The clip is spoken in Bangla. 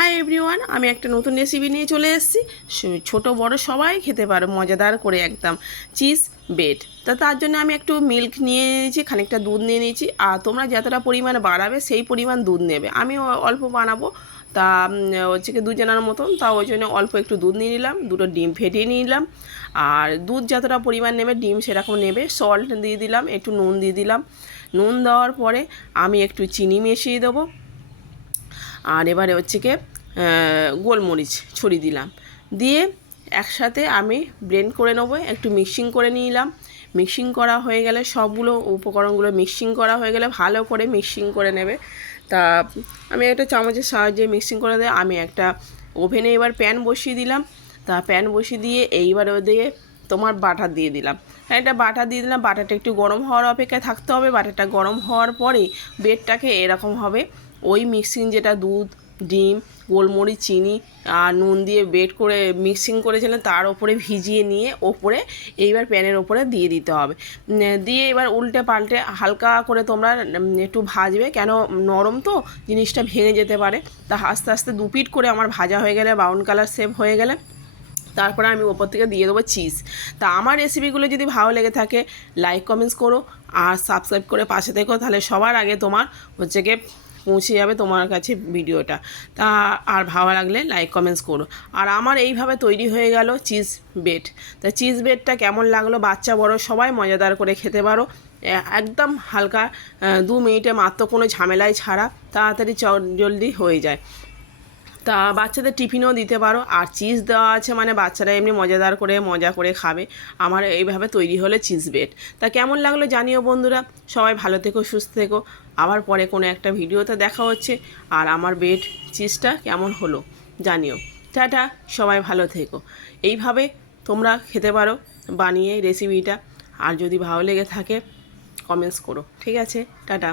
হাই এভরিওয়ান, আমি একটা নতুন রেসিপি নিয়ে চলে এসেছি। ছোট বড় সবাই খেতে পারো, মজাদার করে একদম। চিজ বেড তা তার জন্য আমি একটু মিল্ক নিয়ে নিয়েছি, খানিকটা দুধ নিয়ে নিয়েছি। আর তোমরা যতটা পরিমাণ বাড়াবে, সেই পরিমাণ দুধ নেবে। আমি অল্প বানাবো। তা হচ্ছে কি দুজনের মতন। তা ওই জন্য অল্প একটু দুধ নিয়ে নিলাম, দুটো ডিম ফেটিয়ে নিলাম। আর দুধ যতটা পরিমাণ নেবে, ডিম সেরকম নেবে। সল্ট দিয়ে দিলাম, একটু নুন দিয়ে দিলাম। নুন দেওয়ার পরে আমি একটু চিনি মিশিয়ে দেবো। আর এবারে হচ্ছে কি গোলমরিচ ছড়িয়ে দিলাম। দিয়ে একসাথে আমি ব্লেন্ড করে নেব, একটু মিক্সিং করে নিলাম। মিক্সিং করা হয়ে গেলে সবগুলো উপকরণগুলো মিক্সিং করা হয়ে গেলে ভালো করে মিক্সিং করে নেবে। তা আমি একটা চামচের সাহায্যে মিক্সিং করে দিয়ে আমি একটা ওভেনে এবার প্যান বসিয়ে দিলাম। তা প্যান বসিয়ে দিয়ে এইবার দিয়ে তোমার বাটার দিয়ে দিলাম। একটা বাটার দিয়ে দিলাম। বাটারটা একটু গরম হওয়ার অপেক্ষায় থাকতে হবে। বাটারটা গরম হওয়ার পরে বেডটাকে এরকম হবে। ওই মিক্সিং যেটা দুধ, ডিম, গোলমরিচ, চিনি আর নুন দিয়ে বেড করে মিক্সিং করেছিলেন তার ওপরে ভিজিয়ে নিয়ে ওপরে এইবার প্যানের ওপরে দিয়ে দিতে হবে। দিয়ে এবার উল্টে পাল্টে হালকা করে তোমরা একটু ভাজবে। কেন নরম তো, জিনিসটা ভেঙে যেতে পারে। তা আস্তে আস্তে দু পিট করে আমার ভাজা হয়ে গেলে ব্রাউন কালার সেভ হয়ে গেলে, তারপরে আমি ওপর থেকে দিয়ে দেবো চিজ তা আমার রেসিপিগুলো যদি ভালো লেগে থাকে লাইক কমেন্টস করো। আর সাবস্ক্রাইব করে পাশে থেকো। তাহলে সবার আগে তোমার হচ্ছে গিয়ে পৌঁছে যাবে তোমার কাছে ভিডিওটা। তা আর ভালো লাগলে লাইক কমেন্টস করো। আর আমার এইভাবে তৈরি হয়ে গেল চিজ বেড তা চিজ বেডটা কেমন লাগল? বাচ্চা, বড়, সবাই মজাদার করে খেতে পারো। একদম হালকা দু মিনিটে মাত্র কোনো ঝামেলাই ছাড়া তাড়াতাড়ি জলদি হয়ে যায়। তা বাচ্চাদের টিফিনও দিতে পারো। আর চিজ দেওয়া আছে মানে বাচ্চারা এমনি মজাদার করে, মজা করে খাবে। আমার এইভাবে তৈরি হলে চিজ বেড তা কেমন লাগল জানিও বন্ধুরা। সবাই ভালো থেকো, সুস্থ থেকো। আবার পরে কোনো একটা ভিডিওতে দেখা হচ্ছে। আর আমার বেড চিজটা কেমন হলো জানিও। টাটা, সবাই ভালো থেকো। এইভাবে তোমরা খেতে পারো বানিয়ে রেসিপিটা আর যদি ভালো লেগে থাকে কমেন্টস করো। ঠিক আছে, টাটা।